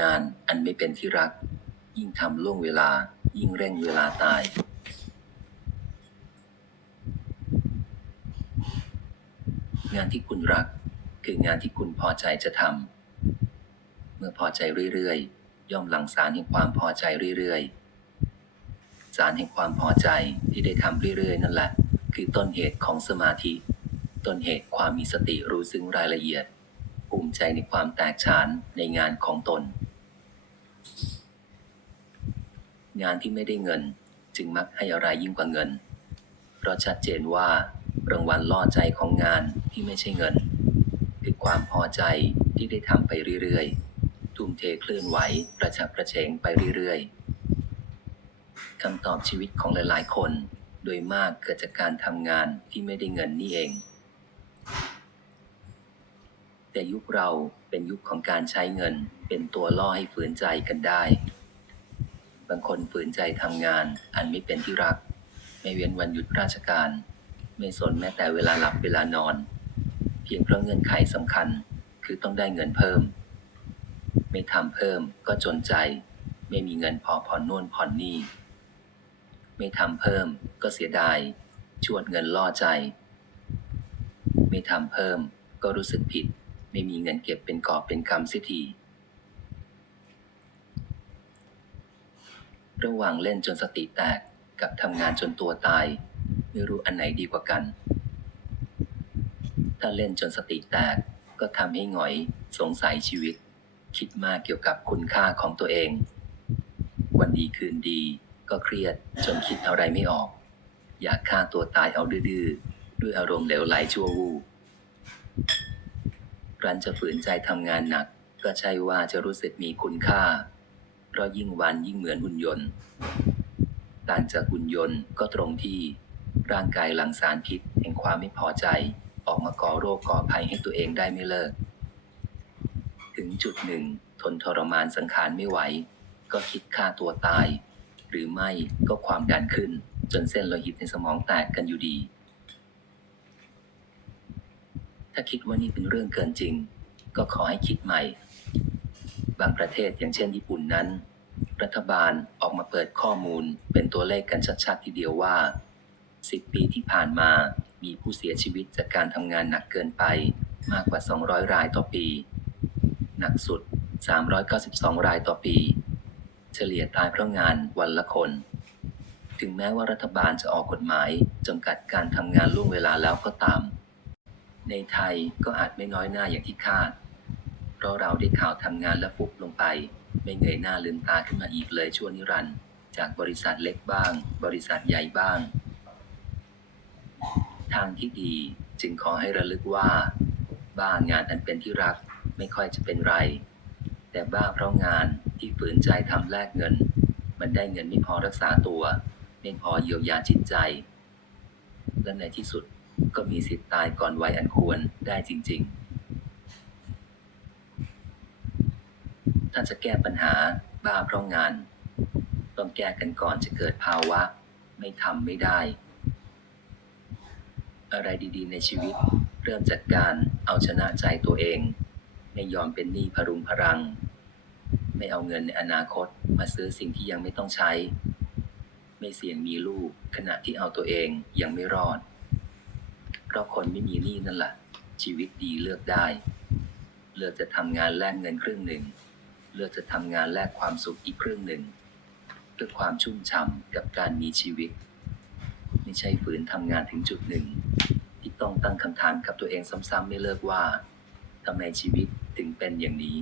งานอันไม่เป็นที่รัก ยิ่งทำล่วงเวลา ยิ่งเร่งเวลาตาย งานที่คุณรัก คืองานที่คุณพอใจจะทำเมื่อพอใจเรื่อยๆ ย่อมหลั่งสารแห่งความพอใจเรื่อยๆ สารแห่งความพอใจที่ได้ทำเรื่อยๆ นั่นแหละ คือต้นเหตุของสมาธิ ต้นเหตุความมีสติรู้ซึ้งรายละเอียดภูมิใจในความแตกฉานในงานของตน งานที่ไม่ได้เงิน จึงมักให้อะไรยิ่งกว่าเงิน เพราะชัดเจนว่ารางวัลล่อใจของงานที่ไม่ใช่เงิน คือความพอใจที่ได้ทำไปเรื่อยๆ ทุ่มเทเคลื่อนไหวประชับประเฉงไปเรื่อยๆคำตอบชีวิตของหลายๆ คน โดยมากเกิดจากการทำงานที่ไม่ได้เงินนี่เอง แต่ยุคเราเป็นยุคของการใช้เงินเป็นตัวล่อให้ฝืนใจกันได้ บางคนฝืนใจทำงาน อันไม่เป็นที่รัก ไม่เว้นวันหยุดราชการ ไม่สนแม้แต่เวลาหลับเวลานอน เพียงเพราะเงื่อนไขสำคัญ คือต้องได้เงินเพิ่ม ไม่ทำเพิ่มก็จนใจ ไม่มีเงินพอผ่อนโน่นผ่อนนี่ ไม่ทำเพิ่มก็เสียดาย ชวดเงินล่อใจ ไม่ทำเพิ่มก็รู้สึกผิด ไม่มีเงินเก็บเป็นกอบเป็นกำเสียที ระหว่างเล่นจนสติแตกกับทำงานจนตัวตาย ไม่รู้อันไหนดีกว่ากัน ถ้าเล่นจนสติแตกก็ทำให้หงอย สงสัยชีวิต คิดมากเกี่ยวกับคุณค่าของตัวเอง วันดีคืนดีก็เครียดจนคิดอะไรไม่ออก อยากฆ่าตัวตายเอาดื้อด้วยอารมณ์เหลวไหลชั่ววูบรันจะฝืนใจทำงานหนัก ก็ใช่ว่าจะรู้สึกมีคุณค่า เพราะยิ่งวันยิ่งเหมือนหุ่นยนต์ ต่างจากหุ่นยนต์ก็ตรงที่ ร่างกายหลั่งสารพิษแห่งความไม่พอใจ ออกมาก่อโรคก่อภัยให้ตัวเองได้ไม่เลิก ถึงจุดหนึ่ง ทนทรมานสังขารไม่ไหว ก็คิดฆ่าตัวตาย หรือไม่ก็ความดันขึ้น จนเส้นโลหิตในสมองแตกกันอยู่ดี ถ้าคิดว่านี่เป็นเรื่องเกินจริง ก็ขอให้คิดใหม่บางประเทศอย่างเช่นญี่ปุ่นนั้น รัฐบาลออกมาเปิดข้อมูลเป็นตัวเลขกันชัดๆทีเดียวว่า 10 ปีที่ผ่านมามีผู้เสียชีวิตจากการทำงานหนักเกินไปมากกว่า 200 รายต่อปี หนักสุด 392 รายต่อปี เฉลี่ยตายเพราะงานวันละคน ถึงแม้ว่ารัฐบาลจะออกกฎหมายจำกัดการทำงานล่วงเวลาแล้วก็ตาม ในไทยก็อาจไม่น้อยหน้าอย่างที่คาด เพราะเราได้ข่าวทำงานและฟุบลงไป ไม่เงยหน้าลืมตาขึ้นมาอีกเลยชั่วนิรันดร์จากบริษัทเล็กบ้าง บริษัทใหญ่บ้าง ทางที่ดีจึงขอให้ระลึกว่า บ้างานอันเป็นที่รักไม่ค่อยจะเป็นไร แต่บ้าเพราะงานที่ฝืนใจทำแลกเงิน มันได้เงินไม่พอรักษาตัว ไม่พอเยียวยาจิตใจ และในที่สุดก็มีสิทธิ์ตายก่อนวัยอันควรได้จริง ๆ ถ้าจะแก้ปัญหาบ้าเพราะงาน ต้องแก้กันก่อนจะเกิดภาวะ ไม่ทำไม่ได้ อะไรดีๆ ในชีวิต เริ่มจากการเอาชนะใจตัวเอง ไม่ยอมเป็นหนี้พรุงพรัง ไม่เอาเงินในอนาคตมาซื้อสิ่งที่ยังไม่ต้องใช้ ไม่เสี่ยงมีลูกขณะที่เอาตัวเองยังไม่รอด เพราะคนไม่มีหนี้นั่นแหละชีวิตดีเลือกได้ เลือกจะทำงานแลกเงินครึ่งหนึ่ง เลือกจะทำงานแลกความสุขอีกครึ่งหนึ่ง เพื่อความชุ่มฉ่ำกับการมีชีวิต ไม่ใช่ฝืนทำงานถึงจุดหนึ่ง ที่ต้องตั้งคำถามกับตัวเองซ้ำๆไม่เลิกว่าทำไมชีวิตถึงเป็นอย่างนี้